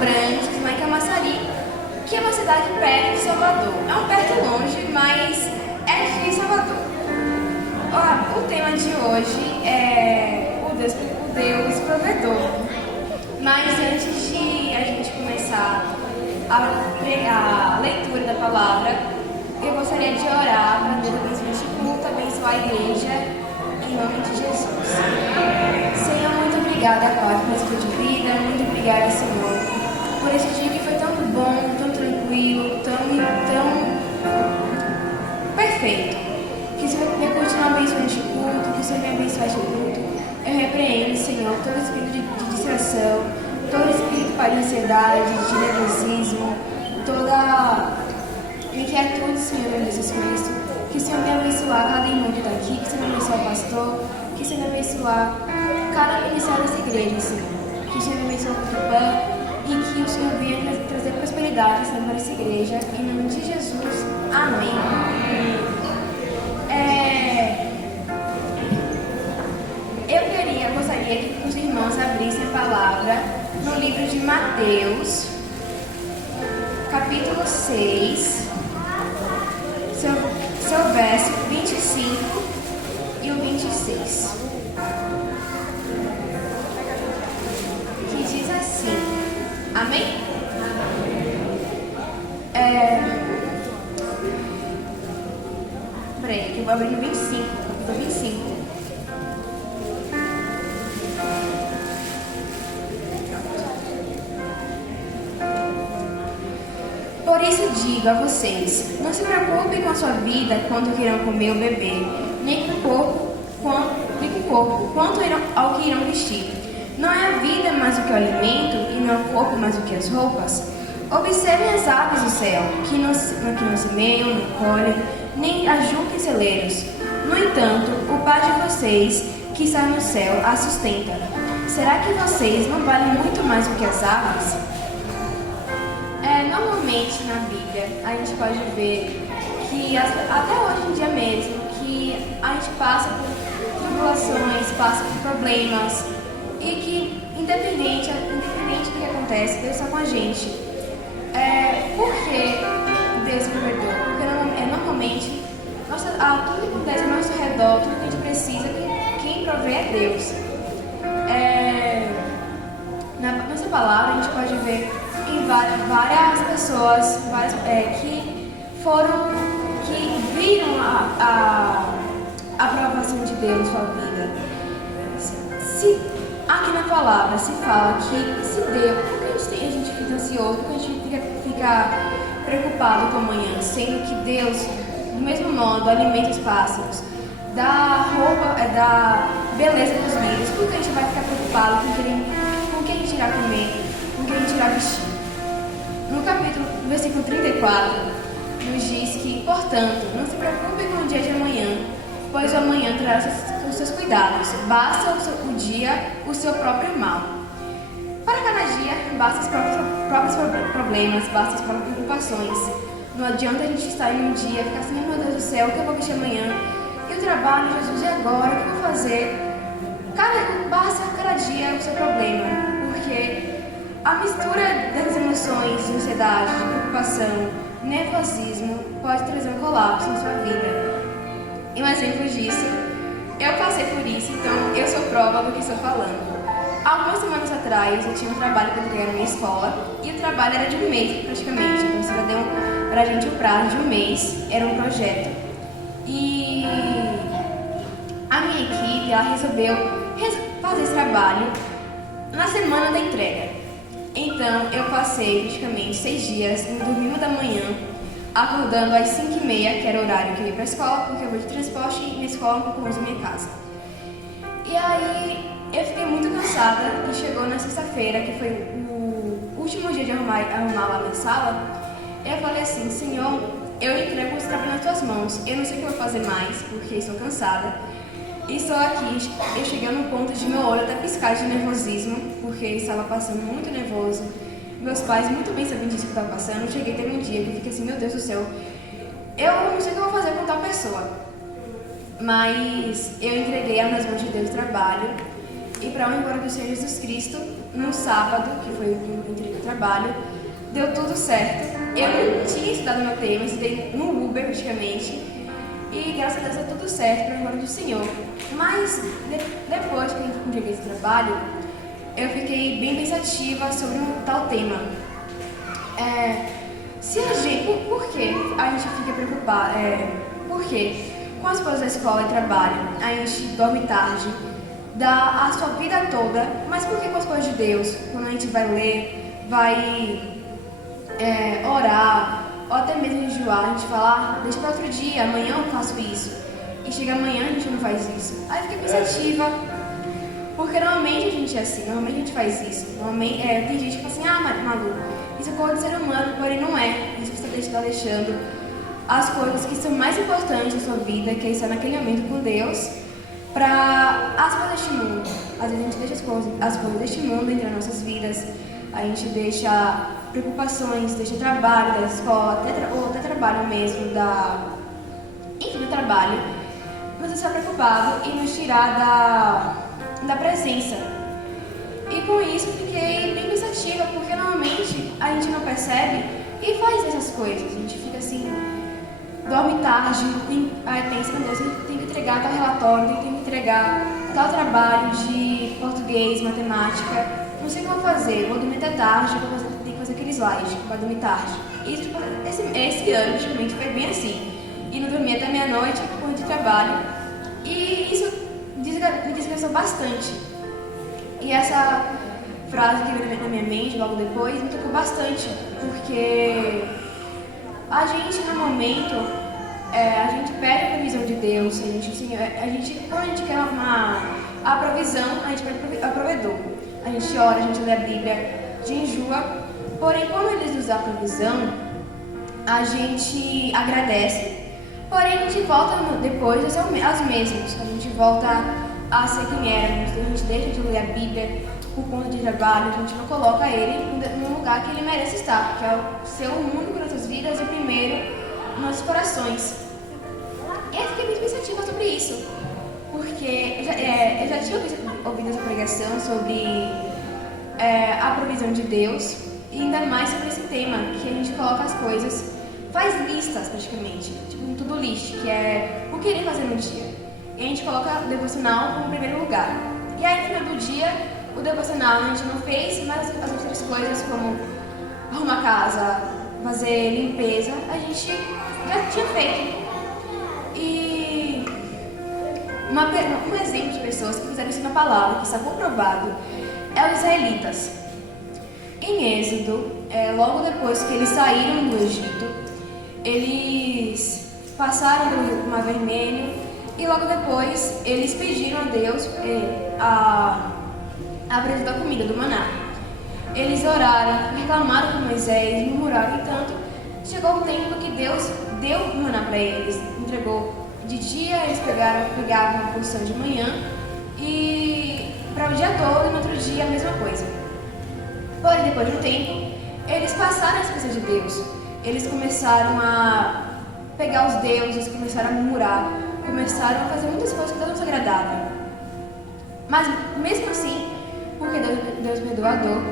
Abrantes, lá em Camaçari, que é uma cidade perto de Salvador. É um perto longe, mas é de Salvador. O tema de hoje é o Deus provedor. Mas antes de a gente começar a leitura da palavra, eu gostaria de orar para Deus abençoar este culto, abençoar a igreja, em nome de Jesus. Senhor, muito obrigada, Pai, por esse tipo de vida, muito obrigada, Senhor, por esse dia que foi tão bom, tão tranquilo, tão perfeito. Que o Senhor me continue abençoando este culto, que o Senhor me abençoe este culto. Eu repreendo, Senhor, todo espírito de distração, todo espírito de ansiedade, de nervosismo, toda inquietude, Senhor Jesus Cristo. Que o Senhor me abençoar cada irmão que está aqui, que o Senhor me abençoar o pastor, que o Senhor me abençoar cada ministério dessa igreja, Senhor. Que o Senhor me abençoe o pão e que o Senhor venha trazer prosperidade, Senhor, para essa igreja. Em nome de Jesus. Amém. Eu gostaria que os irmãos abrissem a palavra no livro de Mateus, capítulo 6, seu verso 25 e o 26. Que diz assim, amém? Peraí, que eu vou abrir no 25, capítulo 25. Por isso digo a vocês, não se preocupem com a sua vida quanto que irão comer ou beber, nem com o corpo quanto ao que irão vestir. Não é a vida mais do que o alimento, e não é o corpo mais do que as roupas? Observem as aves do céu, que não semeiam, não colhem, nem ajuntam em celeiros. No entanto, o Pai de vocês, que está no céu, as sustenta. Será que vocês não valem muito mais do que as aves? Normalmente na Bíblia a gente pode ver que até hoje em dia mesmo que a gente passa por tribulações, passa por problemas e que independente do que acontece, Deus está com a gente. Por que Deus é provedor? Porque normalmente tudo que acontece ao nosso redor, tudo que a gente precisa, quem provê é Deus. Nessa palavra a gente pode ver em várias pessoas que viram a aprovação de Deus na sua vida. Se aqui na palavra se fala que se Deus, por que a gente fica ansioso, por que a gente fica preocupado com amanhã, sendo que Deus, do mesmo modo, alimenta os pássaros, dá roupa, dá beleza para os lírios, por que a gente vai ficar preocupado com o que a gente irá comer, com o que a gente irá vestir? No versículo 34, nos diz que, portanto, não se preocupe com o dia de amanhã, pois o amanhã trará os seus cuidados. Basta o dia o seu próprio mal. Para cada dia, basta os próprios problemas, basta as próprias preocupações. Não adianta a gente estar em um dia e ficar assim, meu Deus do céu, o que eu vou vestir amanhã? E o trabalho, Jesus, e agora? O que eu vou fazer? Basta cada dia o seu problema, porque a mistura das emoções, de ansiedade, de preocupação, nervosismo, pode trazer um colapso na sua vida. E um exemplo disso, eu passei por isso, então eu sou prova do que estou falando. Algumas semanas atrás, eu tinha um trabalho para entregar na minha escola, e o trabalho era de um mês, praticamente. Então, você deu para a gente o prazo de um mês, era um projeto. E a minha equipe, ela resolveu fazer esse trabalho na semana da entrega. Então, eu passei praticamente 6 dias, no domingo da manhã, acordando às 5h30, que era o horário que eu ia para a escola, porque eu vou de transporte e minha escola um pouco longe da minha casa. E aí, eu fiquei muito cansada e chegou na sexta-feira, que foi o último dia de arrumar lá na sala. Eu falei assim, Senhor, eu entrego esse trabalho nas tuas mãos, eu não sei o que eu vou fazer mais, porque estou cansada. E só aqui, eu cheguei num ponto de meu olho até piscar de nervosismo, porque eu estava passando muito nervoso. Meus pais muito bem sabiam disso que eu estava passando. Eu cheguei, teve um dia que eu fiquei assim, meu Deus do céu, eu não sei o que eu vou fazer com tal pessoa. Mas eu entreguei nas mãos de Deus o trabalho. E para honra e glória do Senhor Jesus Cristo, no sábado, que foi o entrega do trabalho, deu tudo certo. Eu não tinha estudado no tema, estudei no Uber praticamente. E graças a Deus deu tudo certo para a glória do Senhor. Mas depois que eu entreguei esse trabalho, eu fiquei bem pensativa sobre um tal tema. Por que a gente fica preocupado? Por que com as coisas da escola e trabalho a gente dorme tarde, dá a sua vida toda, mas por que com as coisas de Deus? Quando a gente vai ler, vai orar, ou até mesmo enjoar, a gente fala, deixa para outro dia, amanhã eu faço isso. E chega amanhã a gente não faz isso. Aí eu fiquei pensativa, porque normalmente a gente é assim, normalmente a gente faz isso. Normalmente, tem gente que fala assim, Malu, isso é coisa do ser humano, porém não é. Isso você está deixando as coisas que são mais importantes na sua vida, que é estar naquele momento com Deus, para as coisas deste mundo. Às vezes a gente deixa as coisas deste mundo entrar nas nossas vidas, a gente deixa preocupações, deixa trabalho da escola, ou até trabalho mesmo do trabalho, nos deixar preocupado e nos tirar da presença. E com isso fiquei bem pensativa, porque normalmente a gente não percebe e faz essas coisas. A gente fica assim, dorme tarde, aí pensa, meu Deus, tem que entregar tal relatório, tem que entregar tal trabalho de português, matemática, não sei o que eu vou fazer, vou dormir até tarde, tenho que fazer aquele slide, vai dormir tarde. E esse ano, justamente, foi bem assim. E não dormi até meia-noite por conta de trabalho. E isso me desgastou bastante. E essa frase que veio na minha mente logo depois me tocou bastante, porque a gente, no momento, a gente pede a provisão de Deus, quando a gente quer a provisão, a gente pede a provedor. A gente ora, a gente lê a Bíblia, a gente jejua, porém, quando eles nos dão a provisão, a gente agradece, porém, a gente volta depois a ser os mesmos, a gente volta a ser quem éramos, a gente deixa de ler a Bíblia por conta de trabalho, a gente não coloca ele no lugar que ele merece estar, que é o ser o único nas nossas vidas e o primeiro nos nossos corações. E eu fiquei muito pensativa sobre isso, porque eu já tinha ouvido essa pregação sobre a provisão de Deus, e ainda mais sobre esse tema, que a gente coloca as coisas, faz listas praticamente, tipo um to-do list, que é o que irei fazer no dia. E a gente coloca o devocional como primeiro lugar. E aí no final do dia, o devocional a gente não fez, mas as outras coisas como arrumar a casa, fazer limpeza, a gente já tinha feito. E um exemplo de pessoas que fizeram isso na palavra, que está comprovado, é os israelitas. Em Êxodo, logo depois que eles saíram do Egito, eles passaram pelo Mar Vermelho e logo depois eles pediram a Deus a presença da comida, do maná. Eles oraram, reclamaram com Moisés, murmuraram, entanto, chegou o tempo que Deus deu o maná para eles, entregou de dia, eles pegavam uma porção de manhã e para o dia todo e no outro dia a mesma coisa. Porém, depois de um tempo, eles passaram a esquecer de Deus. Eles começaram a pegar os deuses, começaram a murmurar, começaram a fazer muitas coisas que Deus não agradavam. Mas mesmo assim, porque Deus é perdoador,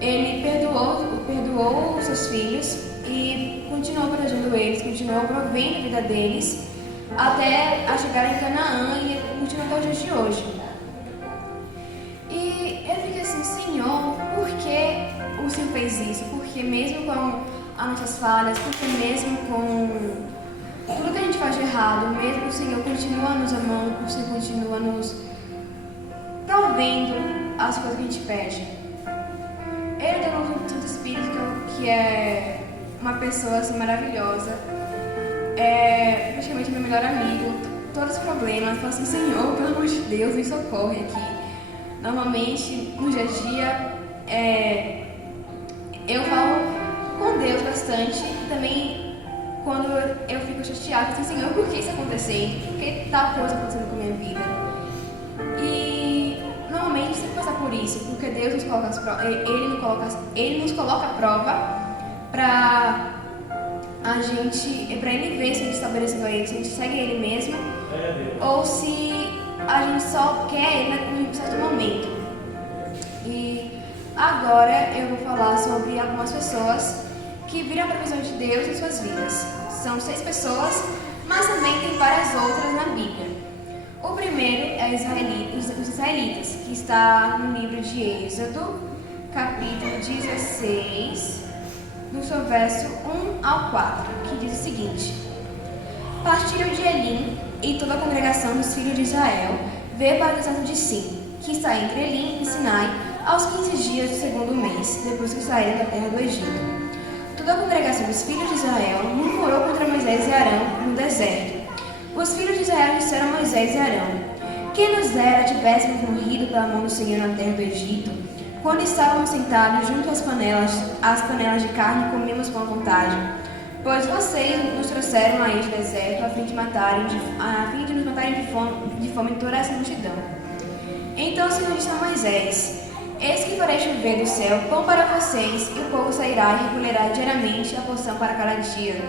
Ele perdoou os seus filhos e continuou protegendo eles, continuou provendo a vida deles, até a chegar em Canaã e continua até os dias de hoje. E eu fiquei assim, Senhor, por que o Senhor fez isso? Porque mesmo com as nossas falhas, porque mesmo com tudo que a gente faz de errado, mesmo o Senhor continua nos amando, o Senhor continua nos provendo as coisas que a gente pede. Ele deu o Santo Espírito, que é uma pessoa assim, maravilhosa, praticamente meu melhor amigo. Todos os problemas, eu falo assim, Senhor, pelo amor de Deus, me socorre aqui. Normalmente, no dia a dia, eu falo com Deus bastante e também quando eu fico chateada, assim, Senhor, por que isso acontecendo? Por que tal coisa acontecendo com a minha vida? E normalmente a gente tem que passar por isso, porque Deus nos coloca as provas, Ele nos coloca a prova para a gente, para Ele ver se a gente está obedecendo a Ele, se a gente segue Ele mesmo, ou se a gente só quer Ele em um certo momento. E Agora eu vou falar sobre algumas pessoas que viram a provisão de Deus em suas vidas. São 6 pessoas, mas também tem várias outras na Bíblia. O primeiro é os israelitas, que está no livro de Êxodo, capítulo 16, no seu verso 1 ao 4, que diz o seguinte: Partiram de Elim, e toda a congregação dos filhos de Israel veio para o deserto de Sim, que está entre Elim e Sinai, aos 15 dias do segundo mês, depois que saíram da terra do Egito. Toda a congregação dos filhos de Israel murmurou contra Moisés e Arão no deserto. Os filhos de Israel disseram a Moisés e Arão: Quem nos dera tivéssemos morrido pela mão do Senhor na terra do Egito, quando estávamos sentados junto às panelas de carne, comíamos com vontade. Pois vocês nos trouxeram aí do deserto a fim de nos matarem de fome toda essa multidão. Então o Senhor disse a Moisés: Eis que farei chover do céu pão para vocês, e o povo sairá e recolherá diariamente a porção para cada dia.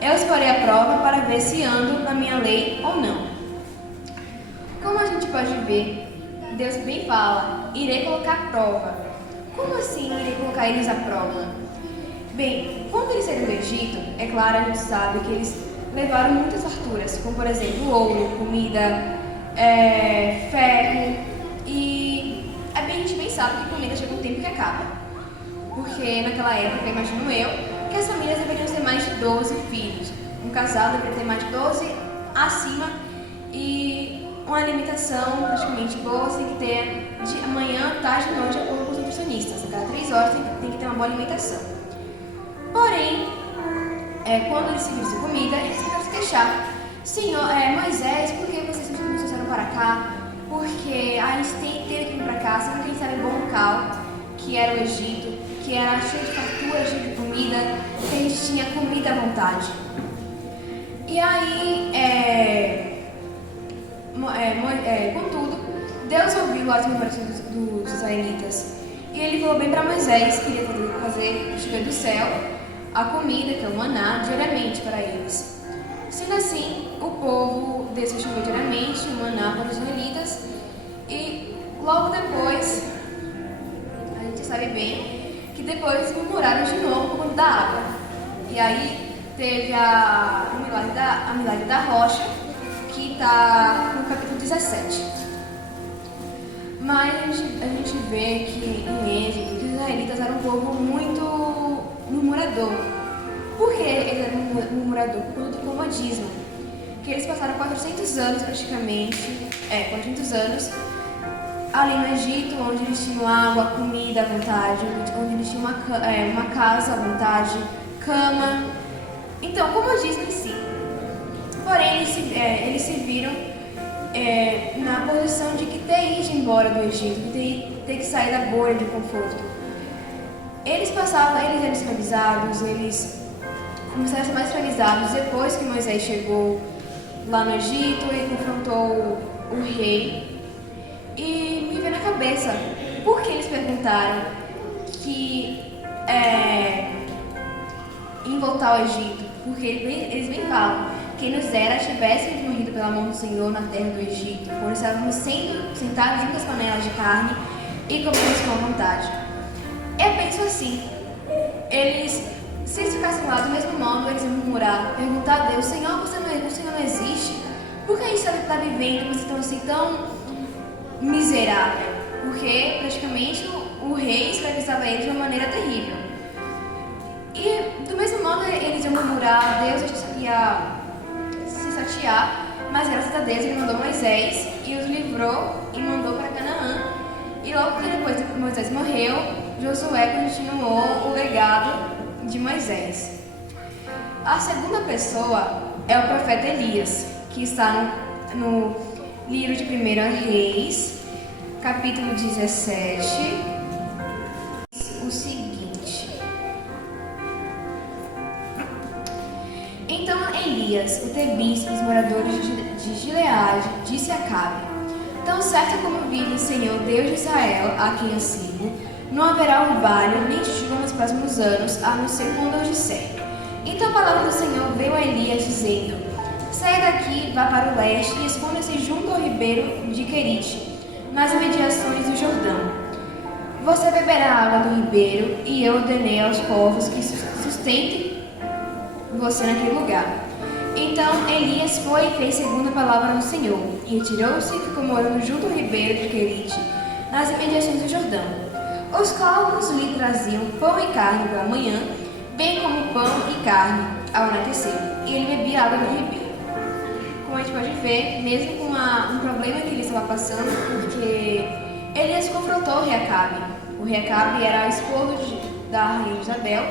Eu os porei a prova para ver se ando na minha lei ou não. Como a gente pode ver, Deus bem fala: irei colocar a prova. Como assim irei colocar eles à prova? Bem, quando eles saíram do Egito, é claro, a gente sabe que eles levaram muitas farturas, como por exemplo ouro, comida, ferro, e a gente bem sabe que comida chega um tempo que acaba. Porque naquela época, imagino eu, que as famílias deveriam ter mais de 12 filhos. Um casal deveria ter mais de 12 acima, e uma alimentação praticamente boa, você tem que ter de manhã, tarde e noite, de acordo com os nutricionistas. A cada 3 horas tem que ter uma boa alimentação. Porém, quando eles se viram sem comida, eles começaram a se queixar. Senhor, Moisés, por que vocês nos trouxeram para cá? Porque a gente teve que vir para cá, sendo que a gente sabe um bom local, que era o Egito, que era cheio de fartura, cheio de comida, que a gente tinha comida à vontade. E aí, contudo, Deus ouviu as murmurações dos israelitas. E ele falou bem para Moisés que ele ia fazer chover do céu a comida, que é o maná, diariamente para eles. Sendo assim, o povo deixou chover diariamente o maná para os israelitas, e logo depois, a gente sabe bem, que depois murmuraram de novo por conta da água. E aí teve o milagre da rocha, que está no capítulo 17. Mas a gente vê que em Êxodo, os israelitas eram um povo muito murmurador. Por que eles eram murmurador? Por conta do comodismo. Que eles passaram 400 anos praticamente, 400 anos ali no Egito, onde eles tinham água, comida à vontade, onde eles tinham uma casa à vontade, cama. Então, comodismo em si. Porém, eles se viram na posição de que ter ido embora do Egito, de ter que sair da bolha de conforto. Eles eram escravizados, eles começaram a ser mais escravizados depois que Moisés chegou lá no Egito e confrontou o rei. E me veio na cabeça, por que eles perguntaram que em voltar ao Egito? Porque eles bem falam: quem nos dera tivéssemos morrido pela mão do Senhor na terra do Egito, quando estávamos sentados junto às panelas de carne e comíamos com vontade. Eu penso assim, se eles ficassem lá do mesmo modo, eles iam murmurar, perguntar a Deus: Senhor, o Senhor não existe? Por que a gente está vivendo uma situação assim tão miserável? Porque praticamente o rei escravizava eles de uma maneira terrível. E do mesmo modo eles iam murmurar, Deus ia se chatear, mas graças a Deus ele mandou Moisés e os livrou e mandou para Canaã. E logo que depois que Moisés morreu, Josué continuou o legado de Moisés. A segunda pessoa é o profeta Elias, que está no livro de 1 Reis, capítulo 17, o seguinte: Então Elias, o tebita, os moradores de Gileade, disse a Acabe: Tão certo como vive o Senhor, Deus de Israel, a quem eu sigo, não haverá orvalho nem chuva nos próximos anos, a não ser quando eu disser. Então a palavra do Senhor veio a Elias, dizendo: Saia daqui, vá para o leste e esconda-se junto ao ribeiro de Querite, nas imediações do Jordão. Você beberá água do ribeiro, e eu ordenei aos povos que sustentem você naquele lugar. Então Elias foi e fez segundo a palavra do Senhor, e retirou-se e ficou morando junto ao ribeiro de Querite, nas imediações do Jordão. Os corvos lhe traziam pão e carne pela manhã, bem como pão e carne ao anoitecer, e ele bebia água do ribeiro. Como a gente pode ver, mesmo com um problema que ele estava passando, porque Elias confrontou o rei Acabe. O rei Acabe era esposo da rainha Isabel,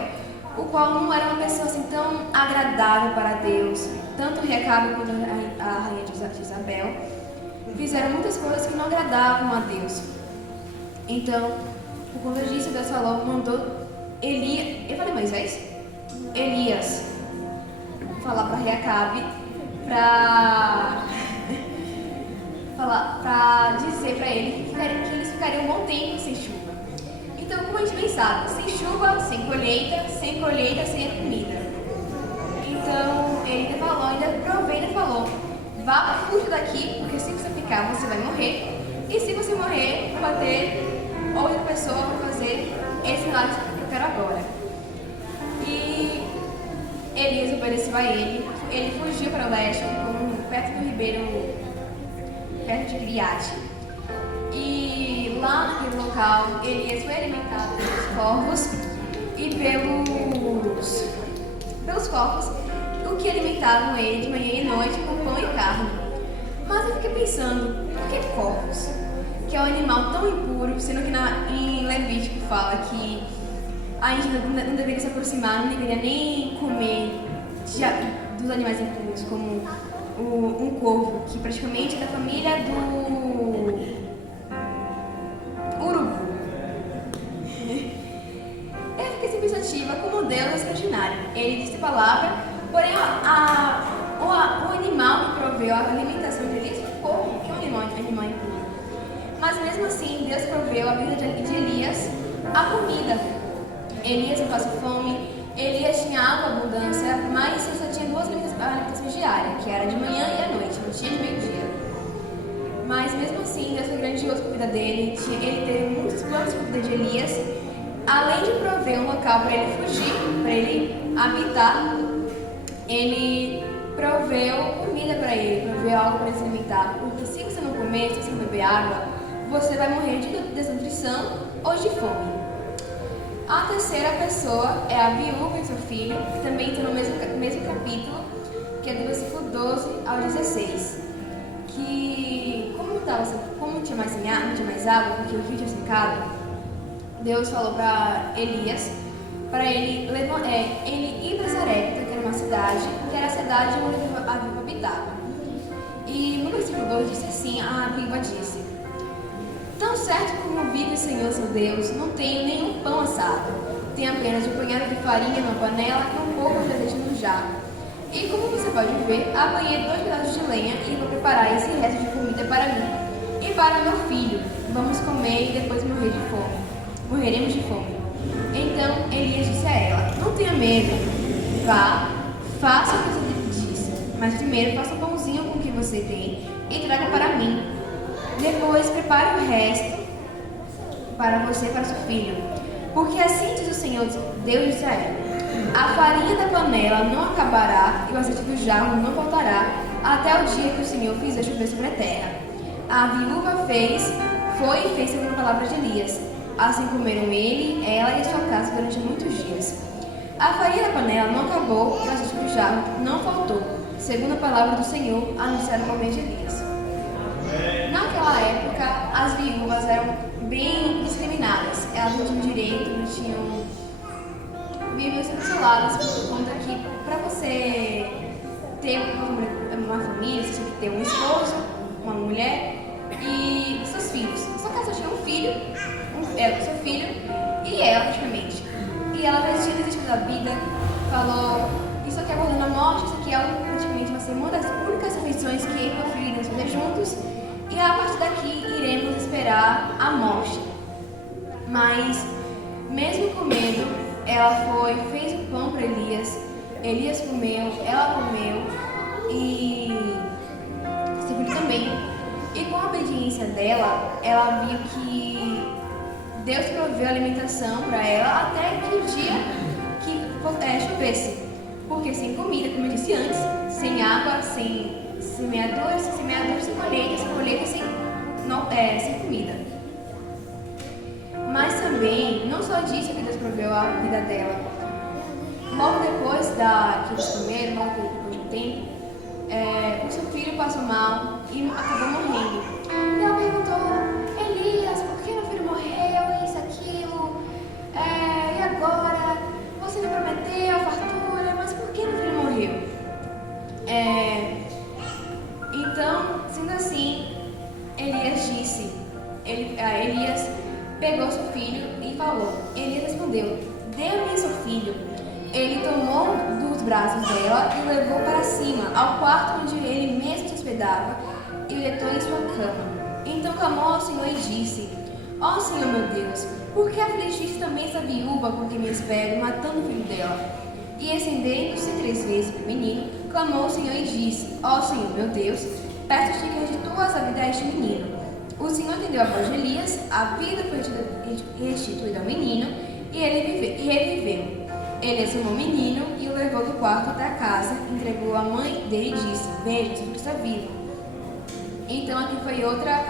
o qual não era uma pessoa assim tão agradável para Deus. Tanto o rei Acabe quanto a rainha de Isabel fizeram muitas coisas que não agradavam a Deus. Então, por conta disso, Deus mandou Elias falar para rei Acabe para dizer para ele que eles ficariam um bom tempo sem chuva. Então, como a gente bem sabe, sem chuva, sem colheita, sem comida. Então, ele ainda falou, vá, fuja daqui, porque se você ficar, você vai morrer. E se você morrer, vai ter outra pessoa para fazer esse milagre que eu quero agora. E Elias obedeceu a ele fugiu para o leste, perto do ribeiro, perto de Criate. E lá naquele local, Elias foi alimentado pelos corvos e pelos corvos, o que alimentavam ele de manhã e noite com pão e carne. Mas eu fiquei pensando, por que corvos? Que é um animal tão impuro, sendo que em Levítico fala que a gente não deveria se aproximar, não deveria nem comer dos animais impuros, como um corvo, que praticamente é da família do urubu. Eu fiquei assim pensativa, como Deus é extraordinário. Ele disse a palavra, porém o animal que proveu a alimentação de Elias foi o corvo, que é um animal impuro. Mas mesmo assim, Deus proveu a vida de Elias a comida. Elias não passou fome, Elias tinha água, abundância, mas ele só tinha duas alimentações diárias, que era de manhã e à noite, não tinha de meio-dia. Mas mesmo assim, Deus foi grandioso com a vida dele, ele teve muitos planos com a vida de Elias, além de prover um local para ele fugir, para ele habitar, ele proveu comida para ele, proveu algo para ele se alimentar, porque se você não comer, se você não beber água, você vai morrer de desnutrição ou de fome. A terceira pessoa é a viúva e seu filho, que também está no mesmo capítulo, que é do versículo 12 ao 16. Que, como não tinha mais água, porque o rio tinha secado, Deus falou para Elias, para ele ir para Sarepta, que era uma cidade, que era a cidade onde a viúva habitava. E no versículo 2 disse assim, a viúva disse: tão certo como vive o Senhor seu Deus, não tenho nenhum pão assado. Tenho apenas um punhado de farinha na panela e um pouco de azeite no jarro. E como você pode ver, apanhei 2 pedaços de lenha e vou preparar esse resto de comida para mim e para meu filho. Vamos comer e depois morreremos de fome. Então Elias disse a ela: não tenha medo, vá, faça o que você disse, mas primeiro faça um pãozinho com o que você tem e traga para mim. Depois prepare o resto para você e para seu filho. Porque assim diz o Senhor, Deus de Israel: a farinha da panela não acabará e o azeite do jarro não faltará até o dia que o Senhor fizer chover sobre a terra. A viúva foi e fez segundo a palavra de Elias. Assim comeram ele, ela e a sua casa durante muitos dias. A farinha da panela não acabou e o azeite do jarro não faltou, segundo a palavra do Senhor anunciada por meio de Elias. Naquela época, as viúvas eram bem discriminadas. Elas não tinham direito, não tinham... viviam sendo isoladas por conta que, para você ter uma família, você tinha que ter um esposo, uma mulher e seus filhos. Só que ela só tinha um filho, seu filho e ela praticamente. E ela tinha desistido da vida, falou: isso aqui é aguardando a morte, isso aqui praticamente vai ser uma das únicas refeições que eu e meu filho iremos fazer juntos. E a partir daqui iremos esperar a morte. Mas, mesmo com medo, ela fez o pão para Elias. Elias comeu, ela comeu e seu filho também. E com a obediência dela, ela viu que Deus proveu alimentação para ela até que o dia que chovesse. Porque sem comida, como eu disse antes, sem água, sem semeadores, sem colheita, sem comida. Mas também, não só disso que Deus proveu a vida dela. Logo depois que eles comeram, logo depois de um tempo, o seu filho passou mal e acabou morrendo. E ela perguntou: Elias, por que meu filho morreu? Isso, aquilo. E agora? Você me prometeu a fartura, mas por que meu filho morreu? Então, sendo assim, Elias pegou seu filho e falou. Elias respondeu: dê-me seu filho. Ele tomou dos braços dela e levou para cima, ao quarto onde ele mesmo se hospedava, e o deitou em sua cama. Então clamou ao Senhor e disse: ó Senhor meu Deus, por que afligiste também essa viúva com que me espero, matando o filho dela? E estendendo-se 3 vezes para o menino, clamou ao Senhor e disse: ó Senhor meu Deus, peço-te que restituas a vida a este menino. O Senhor atendeu a voz de Elias, a vida foi restituída ao menino, e ele viveu. Ele chamou o menino e o levou do quarto até a casa, entregou a mãe dele e disse: veja, seu filho está vivo. Então aqui foi outra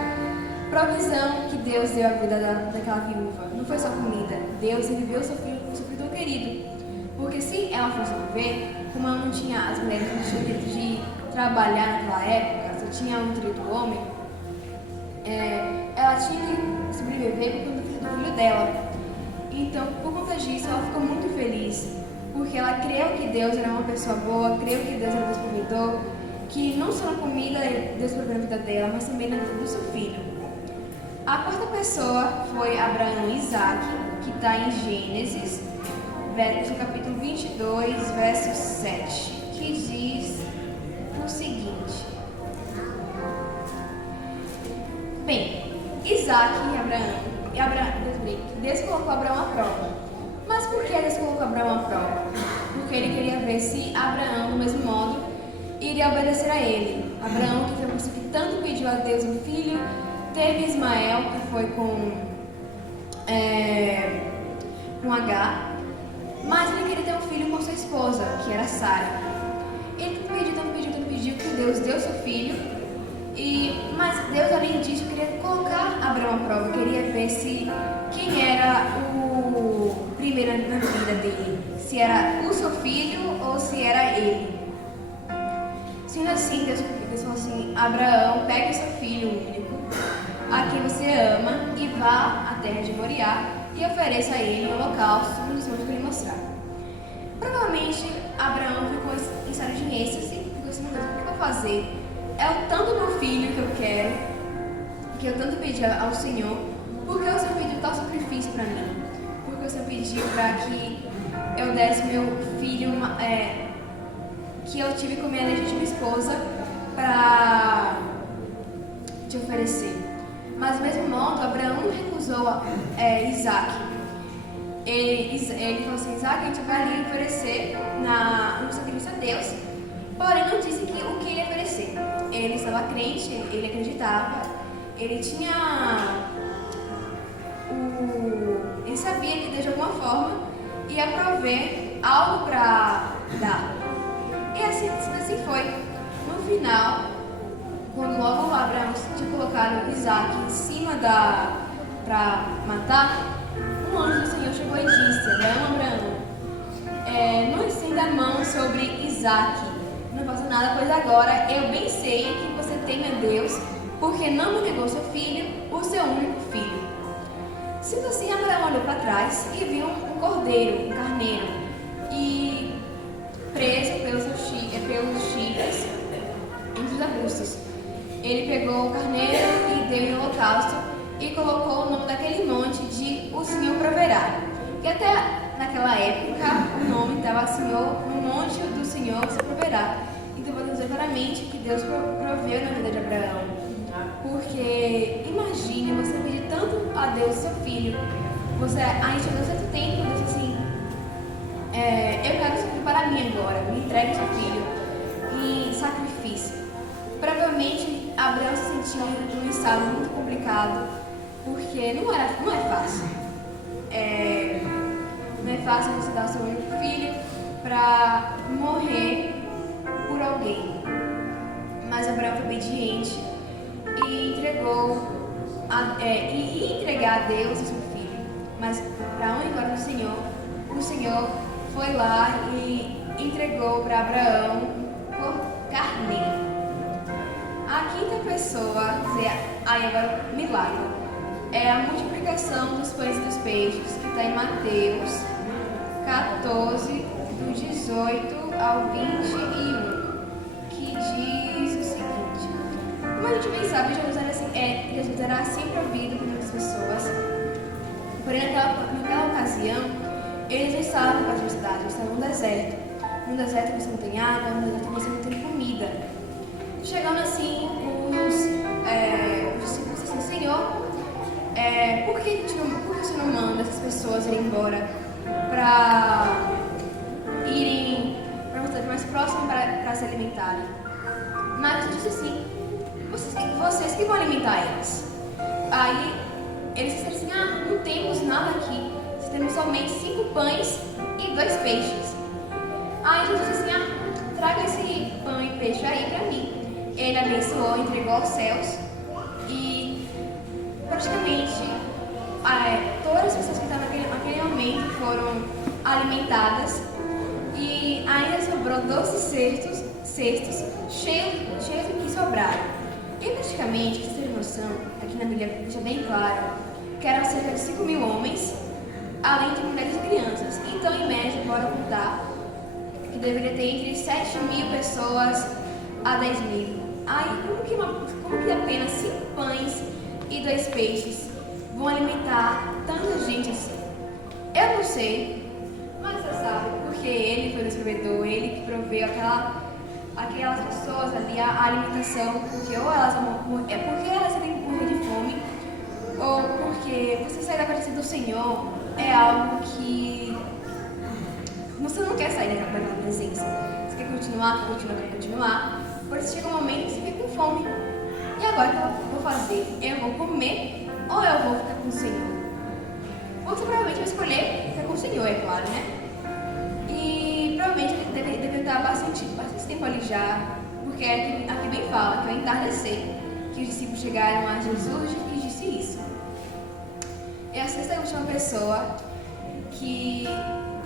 provisão que Deus deu à vida daquela viúva. Não foi só comida, Deus reviveu seu filho tão querido. Porque se ela fosse viver, como ela não tinha, as mulheres não tinham direito de trabalhar naquela época, só tinha o direito do homem, ela tinha que sobreviver por conta do filho dela. Então, por conta disso, ela ficou muito feliz, porque ela creu que Deus era uma pessoa boa, creu que Deus era Deus provedor, que não só na comida Deus proveu na vida dela, mas também na vida do seu filho. A quarta pessoa foi Abraão e Isaac, que está em Gênesis, no capítulo 22, verso 7, que diz o seguinte: bem, Isaac e Abraão, Deus colocou Abraão à prova. Mas por que Deus colocou Abraão à prova? Porque ele queria ver se Abraão, do mesmo modo, iria obedecer a ele. Abraão, que foi uma pessoa que tanto pediu a Deus um filho, teve Ismael, que foi com Agar, mas ele queria ter um filho com sua esposa, que era Sara. Ele tanto pediu que Deus deu seu filho, mas Deus, além disso, queria colocar Abraão à prova, queria ver quem era o primeiro na vida dele, se era o seu filho ou se era ele. Sendo assim, Deus falou assim: Abraão, pegue o seu filho único, a quem você ama, e vá à terra de Moriá e ofereça a ele um holocausto nos montes para lhe mostrar. Provavelmente Abraão ficou em estado de êxtase e ficou assim: Deus, o que eu vou fazer? É o tanto meu filho que eu quero, que eu tanto pedi ao Senhor, porque o Senhor pediu tal sacrifício para mim, porque o Senhor pediu para que eu desse meu filho, que eu tive com minha legítima esposa, para te oferecer. Mas do mesmo modo, Abraão não recusou Isaac. Ele falou assim: Isaac, a gente vai ali oferecer no sacrifício a Deus, porém não disse o que ele ia oferecer. Ele estava crente, ele acreditava, ele sabia que Deus de alguma forma ia prover algo para dar. E assim foi. No final, quando logo Abraão tinha colocado Isaac em cima para matar, um anjo do Senhor chegou e disse: Abraão, não estenda a mão sobre Isaac, não faça nada, pois agora eu bem sei que você teme a Deus, porque não me negou seu filho, o seu único filho. Sendo assim, Abraão olhou para trás e viu um cordeiro, um carneiro, e preso pelos chifres entre os arbustos. Ele pegou o carneiro e deu em holocausto e colocou o nome daquele monte de O Senhor Proverá. Que até naquela época o nome estava no monte do Senhor se proverá. Então podemos dizer claramente que Deus proveu na vida de Abraão. Porque imagine você pedir tanto a Deus seu filho, a gente deu certo tempo, Deus assim, eu quero seu filho para mim agora, me entregue seu filho em sacrifício. Provavelmente Abraão se sentiu em um estado muito complicado, porque não é fácil. não é fácil você dar seu único filho para morrer por alguém. Mas Abraão foi obediente e ia entregar a Deus o seu filho. Mas para a honra e glória do Senhor, o Senhor foi lá e entregou para Abraão por carneiro. A quinta pessoa, aí agora milagre, é a multiplicação dos pães e dos peixes, que está em Mateus 14, do 18 ao 21, que diz o seguinte: como a gente bem sabe, Jesus era sempre ouvido por muitas pessoas, porém naquela ocasião, eles não estavam com a cidade, eles estavam no deserto. No deserto você não tem água, no deserto você não tem comida. Chegando assim, os discípulos disseram: Senhor, por que você não manda essas pessoas irem embora para irem para uma cidade mais próxima para se alimentarem? Mas Jesus disse assim: vocês que vão alimentar eles. Aí eles disseram assim: não temos nada aqui, temos somente 5 pães e 2 peixes. Aí Jesus disse assim: traga esse pão e peixe aí para mim. Ele abençoou, entregou aos céus e praticamente todas as pessoas que estavam naquele momento foram alimentadas e ainda sobrou 12 cestos cheios do que sobraram. E praticamente, pra vocês terem noção, aqui na Bíblia deixa bem claro que eram cerca de 5.000 homens, além de mulheres e crianças. Então, em média, bora contar que deveria ter entre 7.000 pessoas a 10.000. Aí, como que apenas 5 pães e 2 peixes vão alimentar tanta gente assim? Eu não sei, mas você sabe, porque ele foi o provedor, ele que proveu aquelas pessoas ali a alimentação, porque ou elas iriam morrer de fome, ou porque você sair da presença do Senhor é algo que você não quer sair daquela presença. Você quer continuar. Por isso chega um momento que você fica com fome. E agora o que eu vou fazer? Eu vou comer ou eu vou ficar com o Senhor? Você provavelmente vai escolher ficar com o Senhor, é claro, né? E provavelmente ele deve estar bastante tempo ali já, porque aqui bem fala que ao entardecer que os discípulos chegaram a Jesus e disse isso. E a sexta e última pessoa, que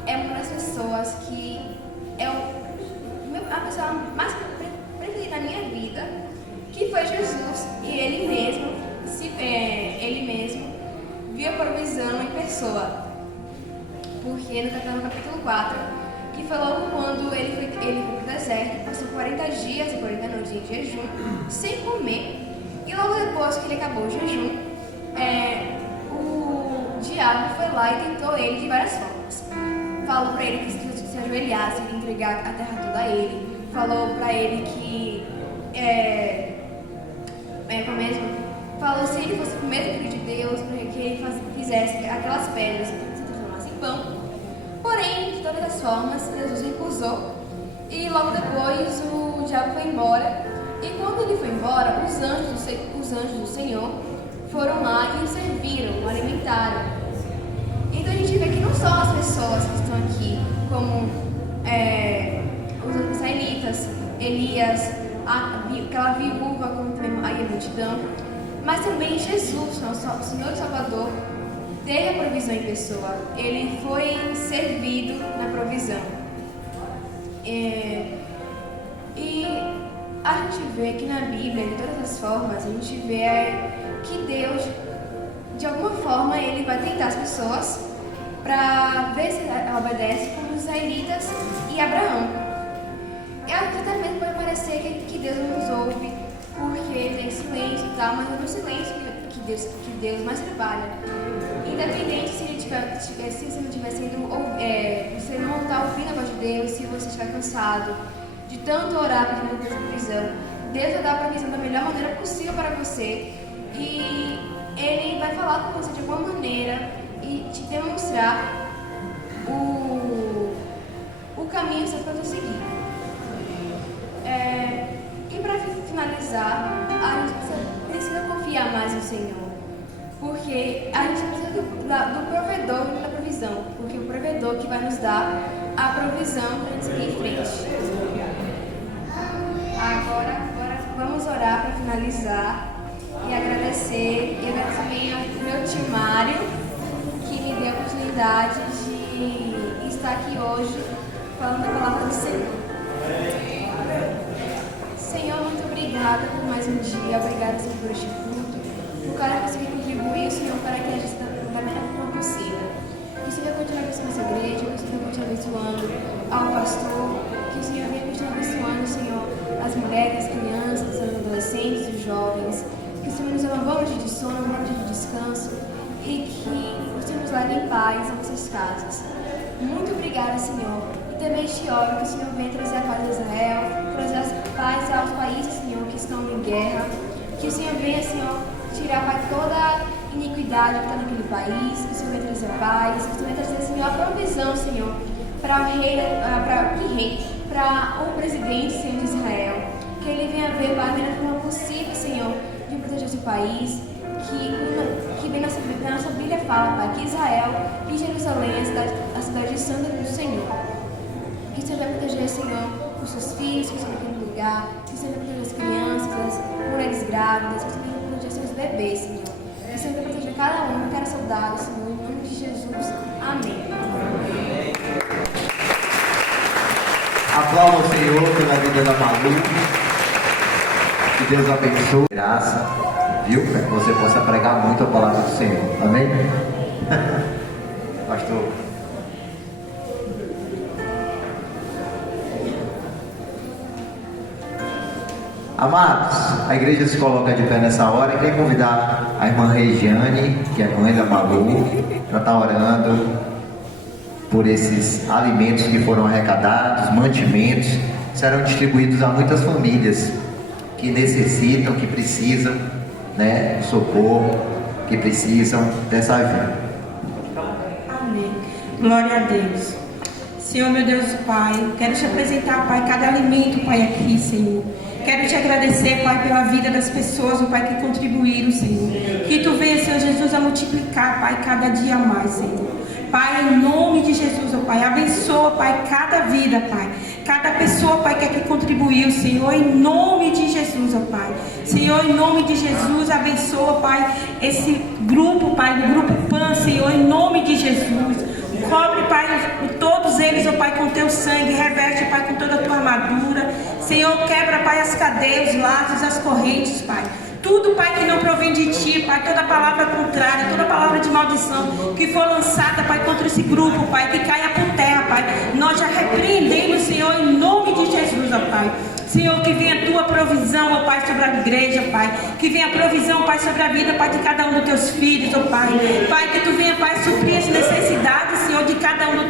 é uma das pessoas que é a pessoa mais preferida na minha vida, que foi Jesus, e ele mesmo viu a provisão em pessoa, porque no capítulo 4, que foi logo quando ele foi para o deserto, passou 40 dias e 40 noites em jejum, sem comer, e logo depois que ele acabou o jejum, o diabo foi lá e tentou ele de várias formas. Falou para ele que se ajoelhasse, ele entregar a terra toda a ele. Falou para ele que falou se ele fosse o primeiro filho de Deus, que ele fizesse aquelas pedras se transformassem em pão. Porém, de todas as formas, Jesus recusou e logo depois o diabo foi embora. E quando ele foi embora, os anjos do Senhor foram lá e o serviram, o alimentaram. Então a gente vê que não só as pessoas que estão aqui, como os israelitas, Elias, aquela viúva, como também a multidão, mas também Jesus, nosso Senhor e Salvador, teve a provisão em pessoa. Ele foi servido na provisão. E a gente vê que na Bíblia, de todas as formas, a gente vê que Deus, de alguma forma, ele vai tentar as pessoas para ver se ela obedece, como os israelitas e Abraão. Até mesmo pode parecer que Deus não nos ouve, porque tem silêncio e tal, mas é no silêncio que Deus mais trabalha. Independente se você não estiver sendo, você não está ouvindo a voz de Deus, se você estiver cansado de tanto orar pedindo provisão, Deus vai dar a provisão da melhor maneira possível para você, e Ele vai falar com você de alguma maneira e te demonstrar o caminho certo para você seguir. E para finalizar, a gente precisa confiar mais no Senhor. porque a gente precisa do provedor e da provisão, porque o provedor que vai nos dar a provisão para a gente seguir em frente. Agora vamos orar para finalizar e agradecer também ao meu timário que me deu a oportunidade de estar aqui hoje falando a palavra do Senhor. Senhor, muito obrigada por mais um dia, obrigada, Senhor, por este culto, por cada conseguir contribuir, Senhor, para que a gente da melhor forma possível. Que o Senhor continue abençoando essa igreja, que o Senhor continue abençoando ao pastor, que o Senhor venha continuar abençoando, Senhor, as mulheres, as crianças, os adolescentes, os jovens, que o Senhor nos dê uma boa noite de sono, uma boa noite de descanso e que o Senhor nos leve em paz a nossas casas. Muito obrigada, Senhor. E também te oro que o Senhor venha trazer a paz a Israel, trazer a paz aos países, Senhor, que estão em guerra. Que o Senhor venha, Senhor, tirar, Pai, toda a iniquidade que está naquele país. Que o Senhor venha trazer paz. Que o Senhor venha trazer, Senhor, a provisão, Senhor, para o rei, para o presidente, Senhor, de Israel. Que ele venha ver, Pai, da melhor forma possível, Senhor, de proteger esse país. Que bem na nossa Bíblia fala, Pai, que Israel e Jerusalém é a cidade santa do Senhor. Que o Senhor vai proteger, Senhor, os seus filhos, que o Senhor vai no lugar, que o Senhor vai proteger as crianças, as mulheres grávidas, que o Senhor vai proteger os seus bebês, Senhor. Que o Senhor vai proteger cada um, cada soldado, Senhor, em nome de Jesus. Amém. Aplauda o Senhor pela vida da Malu. Que Deus abençoe. Graça, viu? Para que você possa pregar muito a palavra do Senhor. Amém? Pastor. Amados, a igreja se coloca de pé nessa hora. Eu queria convidar a irmã Regiane, que é mãe da Malu, para estar orando por esses alimentos que foram arrecadados, mantimentos, serão distribuídos a muitas famílias que necessitam, que precisam, né, de socorro, que precisam dessa ajuda. Amém. Glória a Deus. Senhor, meu Deus, Pai, quero te apresentar, Pai, cada alimento, Pai, aqui, Senhor. Quero te agradecer, Pai, pela vida das pessoas, Pai, que contribuíram, Senhor. Que Tu venha, Senhor Jesus, a multiplicar, Pai, cada dia mais, Senhor. Pai, em nome de Jesus, ó Pai, abençoa, Pai, cada vida, Pai. Cada pessoa, Pai, que aqui contribuiu, Senhor, em nome de Jesus, ó Pai. Senhor, em nome de Jesus, abençoa, Pai, esse grupo, Pai, do grupo PAN, Senhor, em nome de Jesus. Cobre, Pai, todos eles, ó Pai, com Teu sangue. Reveste, Pai, com toda a Tua armadura. Senhor, quebra, Pai, as cadeias, os laços, as correntes, Pai. Tudo, Pai, que não provém de Ti, Pai, toda palavra contrária, toda palavra de maldição que for lançada, Pai, contra esse grupo, Pai, que caia por terra, Pai. Nós já repreendemos, Senhor, em nome de Jesus, ó Pai. Senhor, que venha a Tua provisão, ó Pai, sobre a igreja, Pai. Que venha a provisão, Pai, sobre a vida, Pai, de cada um dos Teus filhos, ó Pai. Pai, que Tu venha, Pai, suprir as necessidades, Senhor, de cada um dos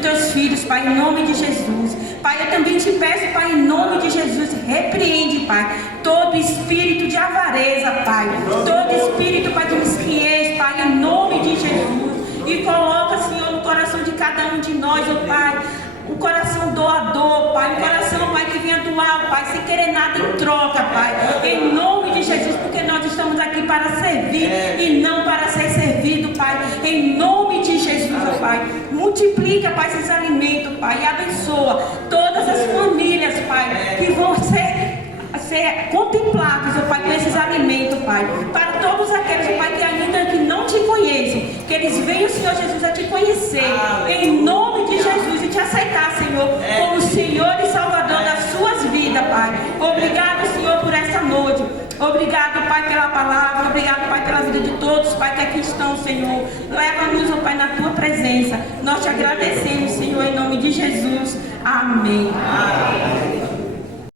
Teus filhos, Pai, em nome de Jesus. Pai, eu também te peço, Pai, em nome de Jesus, repreende, Pai, todo espírito de avareza, Pai. Todo espírito, Pai, de mesquinhez, Pai, em nome de Jesus. E coloca, Senhor, no coração de cada um de nós, ó Pai, um coração doador, Pai, um coração, Pai, que venha doar, Pai, sem querer nada em troca, Pai, em nome de Jesus, porque nós estamos aqui para servir e não para ser servido, Pai, em nome de Jesus, ó Pai. Multiplica, Pai, esses alimentos, Pai, e abençoa todas as famílias, Pai, que vão ser contemplados, ó Pai, com esses alimentos, Pai, para todos aqueles, Pai, que ainda que não te conhecem, que eles venham, Senhor Jesus, a te conhecer, em nome de Jesus, e te aceitar, Senhor, como Senhor e Salvador das suas vidas, Pai. Obrigado, Senhor, por essa noite. Obrigado, Pai, pela palavra. Obrigado, Pai, pela vida de todos, Pai, que aqui estão, Senhor. Leva-nos, ó Pai, na Tua presença. Nós te agradecemos, Senhor, em nome de Jesus. Amém.